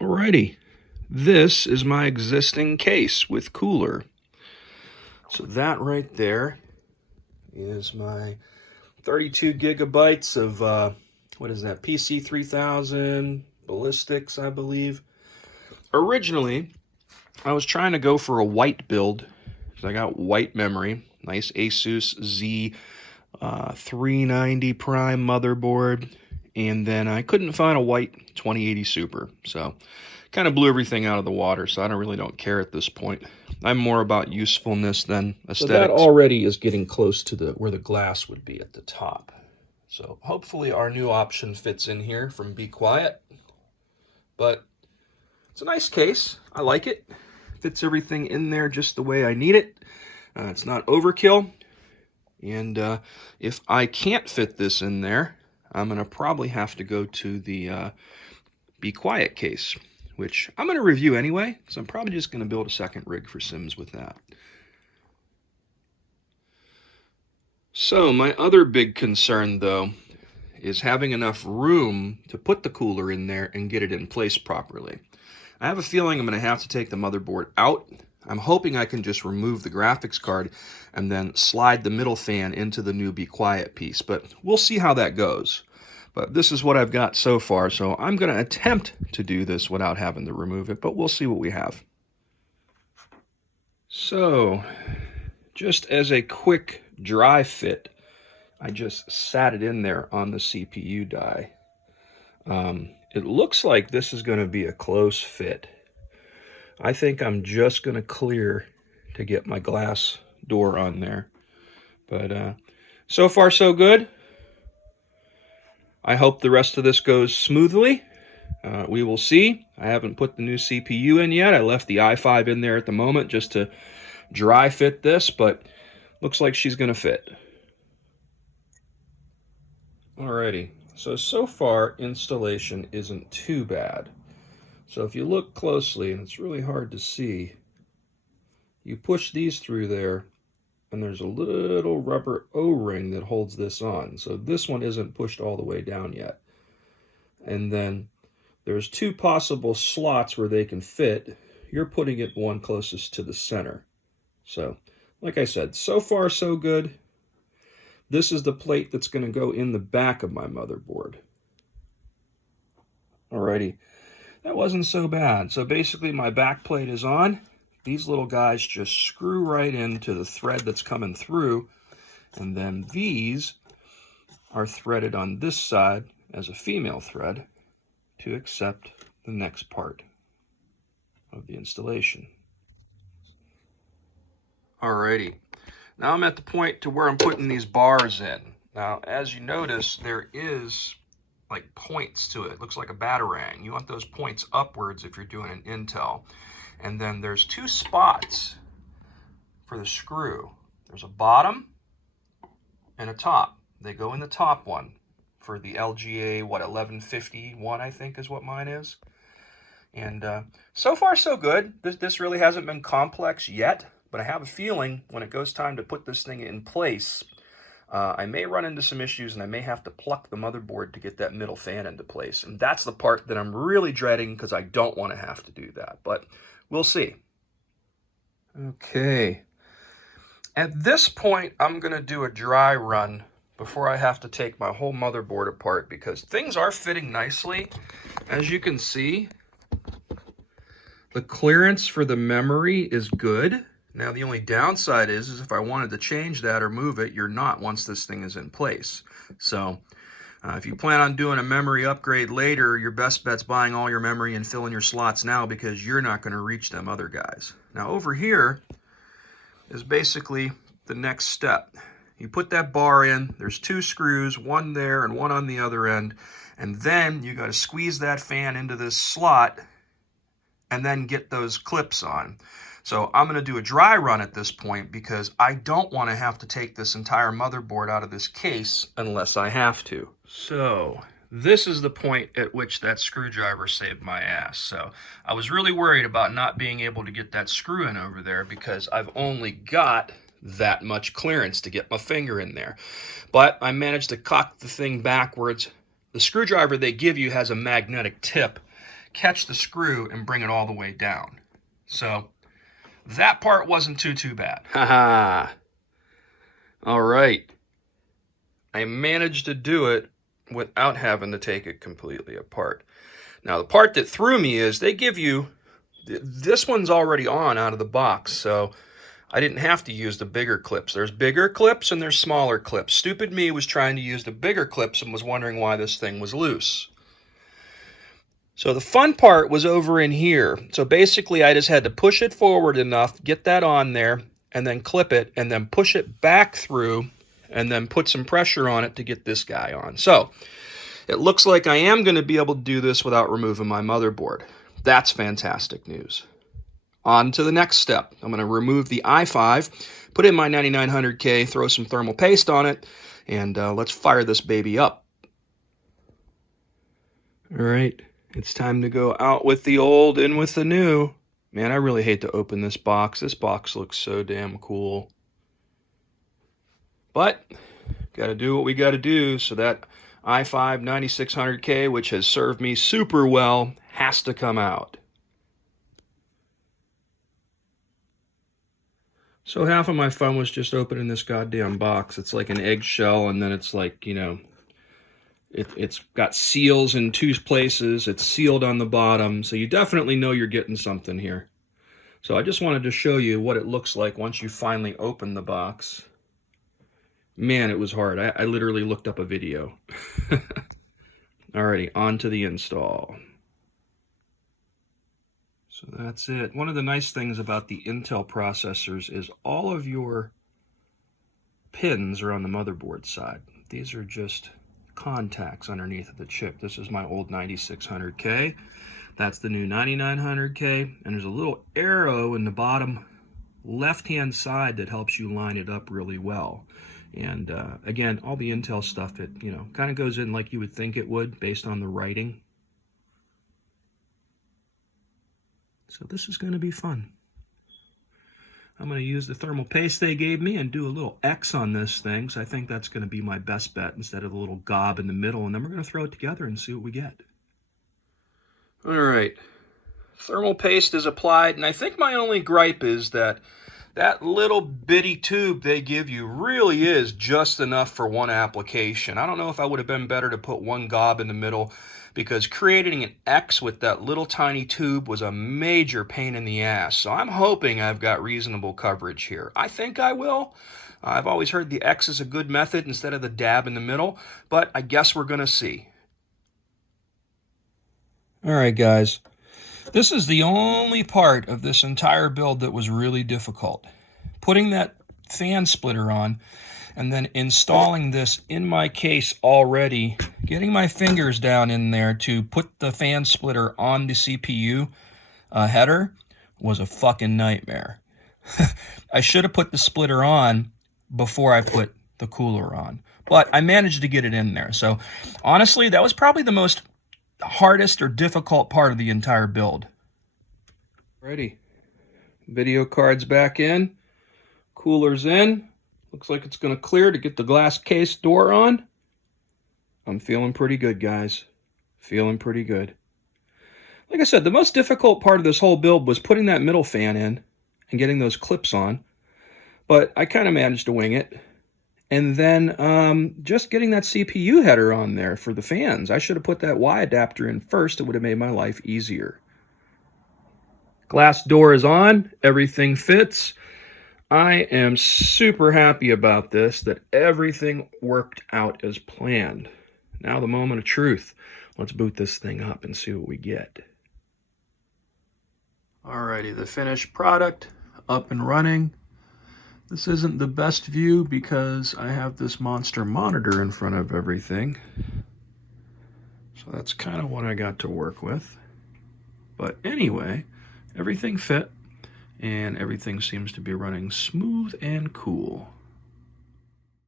Alrighty, this is my existing case with cooler. So that right there is my 32 gigabytes of, what is that, PC 3000 ballistics, I believe. Originally, I was trying to go for a white build, because I got white memory, nice Asus Z 390 Prime motherboard, and then I couldn't find a white 2080 Super, so kind of blew everything out of the water, so I don't care at this point. I'm more about usefulness than aesthetics. So that already is getting close to where the glass would be at the top. So hopefully our new option fits in here from BeQuiet. But it's a nice case. I like it. Fits everything in there just the way I need it. It's not overkill. And if I can't fit this in there, I'm going to probably have to go to the BeQuiet case, which I'm going to review anyway, so I'm probably just going to build a second rig for Sims with that. So my other big concern, though, is having enough room to put the cooler in there and get it in place properly. I have a feeling I'm going to have to take the motherboard out. I'm hoping I can just remove the graphics card and then slide the middle fan into the new BeQuiet piece, but we'll see how that goes. But this is what I've got so far, so I'm going to attempt to do this without having to remove it, but we'll see what we have. So, just as a quick dry fit, I just sat it in there on the CPU die. It looks like this is going to be a close fit. I think I'm just going to clear to get my glass door on there. But so far so good. I hope the rest of this goes smoothly. We will see. I haven't put the new CPU in yet. I left the i5 in there at the moment just to dry fit this, but looks like she's going to fit. Alrighty, so far installation isn't too bad. So if you look closely, and it's really hard to see, you push these through there, and there's a little rubber O-ring that holds this on. So this one isn't pushed all the way down yet. And then there's two possible slots where they can fit. You're putting it one closest to the center. So, like I said, so far so good. This is the plate that's going to go in the back of my motherboard. Alrighty, that wasn't so bad. So basically my back plate is on. These little guys just screw right into the thread that's coming through, and then these are threaded on this side as a female thread to accept the next part of the installation. Alrighty, now I'm at the point to where I'm putting these bars in. Now, as you notice, there is like points to it. It looks like a batarang. You want those points upwards if you're doing an Intel. And then there's two spots for the screw. There's a bottom and a top. They go in the top one for the LGA, 1151, I think is what mine is. And so far so good. This really hasn't been complex yet, but I have a feeling when it goes time to put this thing in place, I may run into some issues and I may have to pluck the motherboard to get that middle fan into place. And that's the part that I'm really dreading because I don't want to have to do that. But we'll see. Okay. At this point, I'm going to do a dry run before I have to take my whole motherboard apart because things are fitting nicely. As you can see, the clearance for the memory is good. Now, the only downside is if I wanted to change that or move it, you're not once this thing is in place. So if you plan on doing a memory upgrade later, your best bet's buying all your memory and filling your slots now because you're not going to reach them other guys. Now, over here is basically the next step. You put that bar in, there's two screws, one there and one on the other end, and then you got to squeeze that fan into this slot and then get those clips on. So I'm going to do a dry run at this point because I don't want to have to take this entire motherboard out of this case unless I have to. So this is the point at which that screwdriver saved my ass. So I was really worried about not being able to get that screw in over there because I've only got that much clearance to get my finger in there. But I managed to cock the thing backwards. The screwdriver they give you has a magnetic tip, catch the screw and bring it all the way down. So that part wasn't too bad. Haha. All right. I managed to do it without having to take it completely apart. Now, the part that threw me is they give you, this one's already on out of the box, so I didn't have to use the bigger clips. There's bigger clips and there's smaller clips. Stupid me was trying to use the bigger clips and was wondering why this thing was loose. So the fun part was over in here. So basically I just had to push it forward enough, get that on there, and then clip it, and then push it back through, and then put some pressure on it to get this guy on. So it looks like I am going to be able to do this without removing my motherboard. That's fantastic news. On to the next step. I'm going to remove the i5, put in my 9900K, throw some thermal paste on it, and let's fire this baby up. All right. It's time to go out with the old, in with the new. Man, I really hate to open this box. This box looks so damn cool. But, gotta do what we gotta do, so that i5 9600K, which has served me super well, has to come out. So half of my fun was just opening this goddamn box. It's like an eggshell, and then it's like, you know, it's got seals in two places. It's sealed on the bottom, so you definitely know you're getting something here. So I just wanted to show you what it looks like once you finally open the box. Man, it was hard. I literally looked up a video. Alrighty, on to the install. So that's it. One of the nice things about the Intel processors is all of your pins are on the motherboard side. These are just contacts underneath of the chip. This is my old 9600K. That's the new 9900K. And there's a little arrow in the bottom left-hand side that helps you line it up really well. And again, all the Intel stuff, it, you know, kind of goes in like you would think it would based on the writing. So this is going to be fun. I'm going to use the thermal paste they gave me and do a little X on this thing. So I think that's going to be my best bet instead of the little gob in the middle. And then we're going to throw it together and see what we get. All right. Thermal paste is applied. And I think my only gripe is that that little bitty tube they give you really is just enough for one application. I don't know if I would have been better to put one gob in the middle, because creating an X with that little tiny tube was a major pain in the ass. So I'm hoping I've got reasonable coverage here. I think I will. I've always heard the X is a good method instead of the dab in the middle, but I guess we're going to see. All right, guys. This is the only part of this entire build that was really difficult. Putting that fan splitter on and then installing this in my case already, getting my fingers down in there to put the fan splitter on the CPU header was a fucking nightmare. I should have put the splitter on before I put the cooler on, but I managed to get it in there. So honestly, that was probably the most hardest or difficult part of the entire build. Ready. Video card's back in. Cooler's in. Looks like it's going to clear to get the glass case door on. I'm feeling pretty good, guys. Feeling pretty good. Like I said, the most difficult part of this whole build was putting that middle fan in and getting those clips on. But I kind of managed to wing it. And then just getting that CPU header on there for the fans. I should have put that Y adapter in first. It would have made my life easier. Glass door is on. Everything fits. I am super happy about this, that everything worked out as planned. Now the moment of truth. Let's boot this thing up and see what we get. Alrighty, the finished product up and running. This isn't the best view because I have this monster monitor in front of everything. So that's kind of what I got to work with. But anyway, everything fit and everything seems to be running smooth and cool.